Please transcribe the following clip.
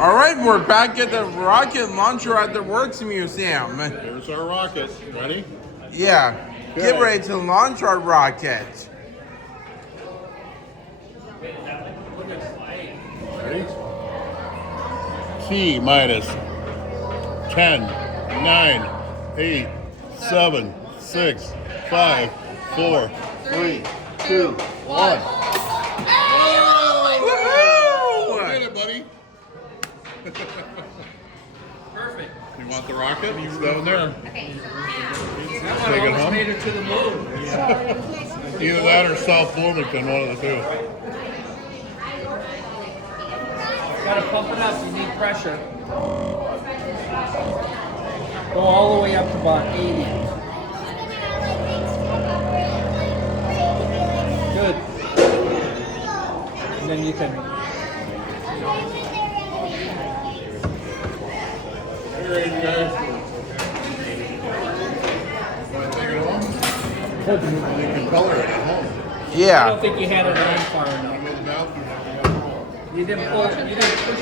All right, we're back at the rocket launcher at the Works Museum. Here's our rocket. Ready? Yeah, get Okay. ready to launch our rocket. Ready? T minus 10, 9, 8, 7, 6, 5, 4, 3, 2, 1. Woohoo! Did it, buddy. Perfect. You want the rocket? He's down there. That Take one it almost home? made it to the moon. Either that or South Bloomington, one of the two. Gotta pump it up. You need pressure. Go all the way up to about 80. Good. And then you can. Hey, ready, guys? Want to take it home? You can color it at home. I Yeah. don't think you had it on far enough. You go to the bathroom. You didn't pull. You didn't push